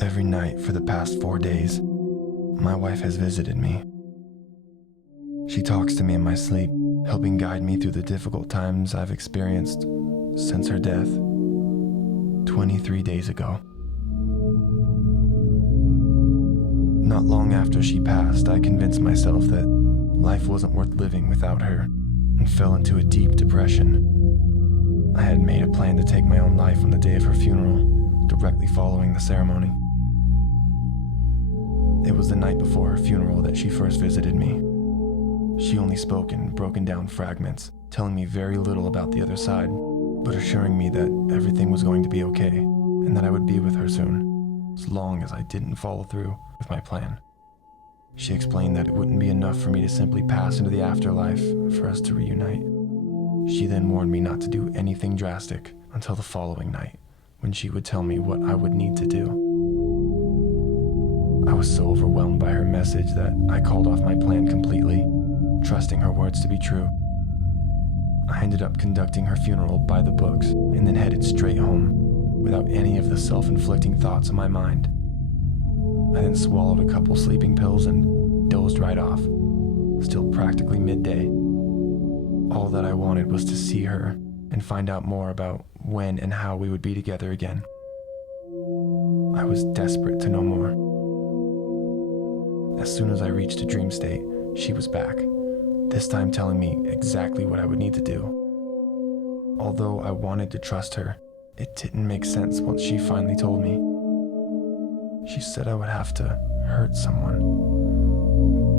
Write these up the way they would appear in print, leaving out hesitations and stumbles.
Every night for the past 4 days, my wife has visited me. She talks to me in my sleep, helping guide me through the difficult times I've experienced since her death 23 days ago. Not long after she passed, I convinced myself that life wasn't worth living without her and fell into a deep depression. I had made a plan to take my own life on the day of her funeral, directly following the ceremony. It was the night before her funeral that she first visited me. She only spoke in broken down fragments, telling me very little about the other side, but assuring me that everything was going to be okay and that I would be with her soon, as long as I didn't follow through with my plan. She explained that it wouldn't be enough for me to simply pass into the afterlife for us to reunite. She then warned me not to do anything drastic until the following night, when she would tell me what I would need to do. I was so overwhelmed by her message that I called off my plan completely, trusting her words to be true. I ended up conducting her funeral by the books and then headed straight home without any of the self-inflicting thoughts in my mind. I then swallowed a couple sleeping pills and dozed right off, still practically midday. All that I wanted was to see her and find out more about when and how we would be together again. I was desperate to know more. As soon as I reached a dream state, she was back, this time telling me exactly what I would need to do. Although I wanted to trust her, it didn't make sense once she finally told me. She said I would have to hurt someone,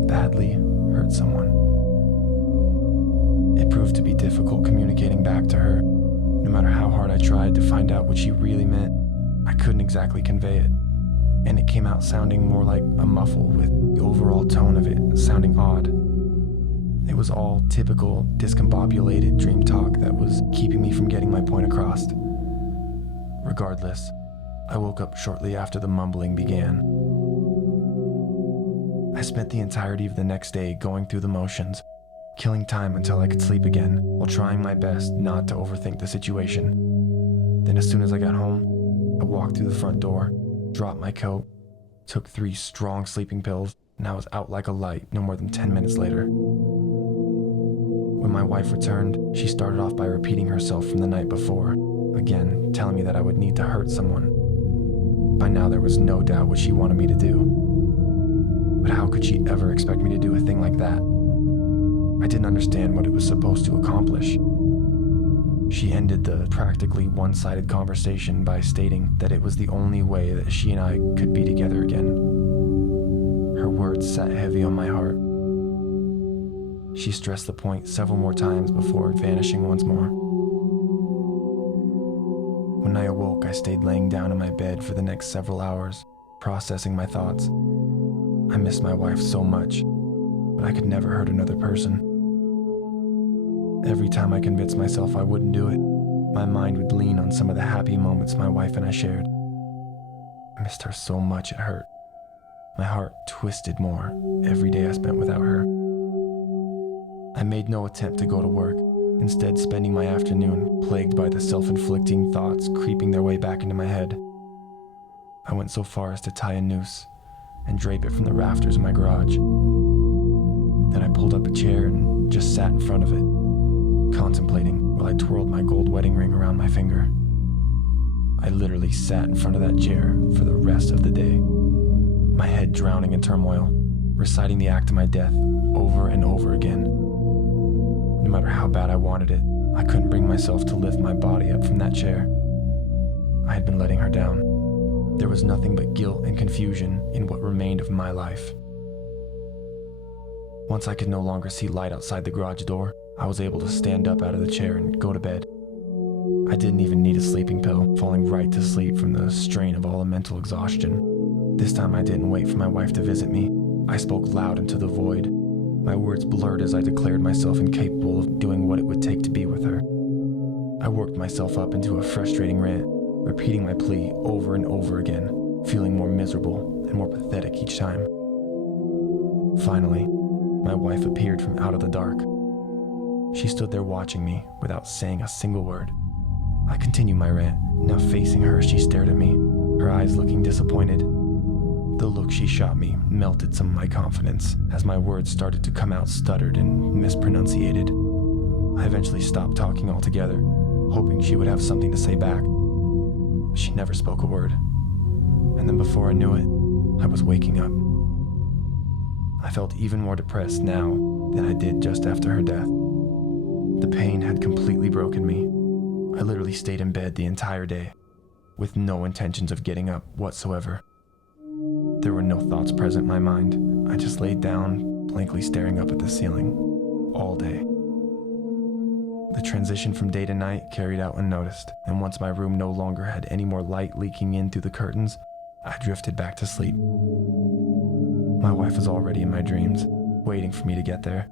badly hurt someone. It proved to be difficult communicating back to her. No matter how hard I tried to find out what she really meant, I couldn't exactly convey it. And it came out sounding more like a muffle, with the overall tone of it sounding odd. It was all typical discombobulated dream talk that was keeping me from getting my point across. Regardless, I woke up shortly after the mumbling began. I spent the entirety of the next day going through the motions, killing time until I could sleep again, while trying my best not to overthink the situation. Then as soon as I got home, I walked through the front door, dropped my coat, took 3 strong sleeping pills, and I was out like a light no more than 10 minutes later. When my wife returned, she started off by repeating herself from the night before, again telling me that I would need to hurt someone. By now there was no doubt what she wanted me to do. But how could she ever expect me to do a thing like that? I didn't understand what it was supposed to accomplish. She ended the practically one-sided conversation by stating that it was the only way that she and I could be together again. Her words sat heavy on my heart. She stressed the point several more times before vanishing once more. When I awoke, I stayed laying down in my bed for the next several hours, processing my thoughts. I missed my wife so much, but I could never hurt another person. Every time I convinced myself I wouldn't do it, my mind would lean on some of the happy moments my wife and I shared. I missed her so much it hurt. My heart twisted more every day I spent without her. I made no attempt to go to work, instead spending my afternoon plagued by the self-inflicting thoughts creeping their way back into my head. I went so far as to tie a noose and drape it from the rafters of my garage. Then I pulled up a chair and just sat in front of it, contemplating while I twirled my gold wedding ring around my finger. I literally sat in front of that chair for the rest of the day, my head drowning in turmoil, reciting the act of my death over and over again. No matter how bad I wanted it, I couldn't bring myself to lift my body up from that chair. I had been letting her down. There was nothing but guilt and confusion in what remained of my life. Once I could no longer see light outside the garage door, I was able to stand up out of the chair and go to bed. I didn't even need a sleeping pill, falling right to sleep from the strain of all the mental exhaustion. This time I didn't wait for my wife to visit me. I spoke loud into the void. My words blurred as I declared myself incapable of doing what it would take to be with her. I worked myself up into a frustrating rant, repeating my plea over and over again, feeling more miserable and more pathetic each time. Finally, my wife appeared from out of the dark. She stood there watching me without saying a single word. I continued my rant, now facing her as she stared at me. her eyes looking disappointed. The look she shot me melted some of my confidence as my words started to come out stuttered and mispronunciated. I eventually stopped talking altogether, hoping she would have something to say back. She never spoke a word, and then before I knew it, I was waking up. I felt even more depressed now than I did just after her death. The pain had completely broken me. I literally stayed in bed the entire day, with no intentions of getting up whatsoever. There were no thoughts present in my mind. I just laid down, blankly staring up at the ceiling, all day. The transition from day to night carried out unnoticed, and once my room no longer had any more light leaking in through the curtains, I drifted back to sleep. My wife was already in my dreams, waiting for me to get there.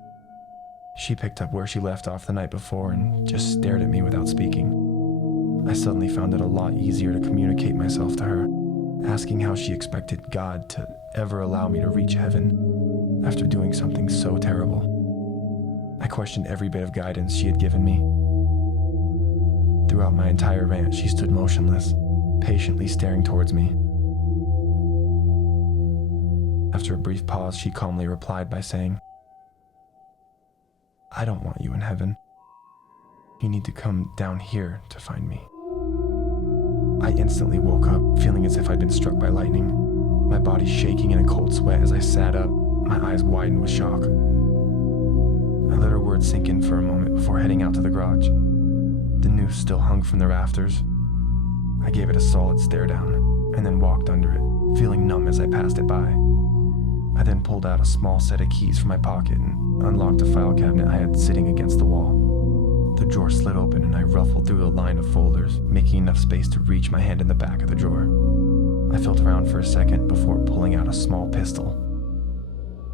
She picked up where she left off the night before and just stared at me without speaking. I suddenly found it a lot easier to communicate myself to her, asking how she expected God to ever allow me to reach heaven after doing something so terrible. I questioned every bit of guidance she had given me. Throughout my entire rant, she stood motionless, patiently staring towards me. After a brief pause, she calmly replied by saying, "I don't want you in heaven. You need to come down here to find me." I instantly woke up, feeling as if I'd been struck by lightning, my body shaking in a cold sweat as I sat up, my eyes widened with shock. I let her words sink in for a moment before heading out to the garage. The noose still hung from the rafters. I gave it a solid stare down, and then walked under it, feeling numb as I passed it by. I then pulled out a small set of keys from my pocket and unlocked a file cabinet I had sitting against the wall. The drawer slid open and I ruffled through a line of folders, making enough space to reach my hand in the back of the drawer. I felt around for a second before pulling out a small pistol.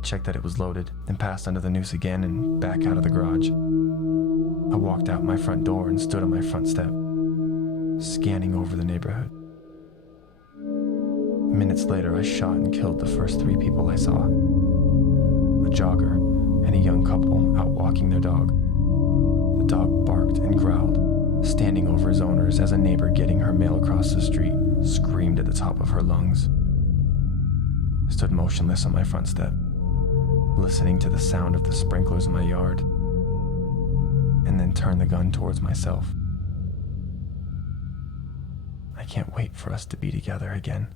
Checked that it was loaded, then passed under the noose again and back out of the garage. I walked out my front door and stood on my front step, scanning over the neighborhood. Minutes later, I shot and killed the first 3 people I saw. A jogger and a young couple out walking their dog. The dog barked and growled, standing over his owners as a neighbor getting her mail across the street screamed at the top of her lungs. I stood motionless on my front step, listening to the sound of the sprinklers in my yard, and then turned the gun towards myself. I can't wait for us to be together again.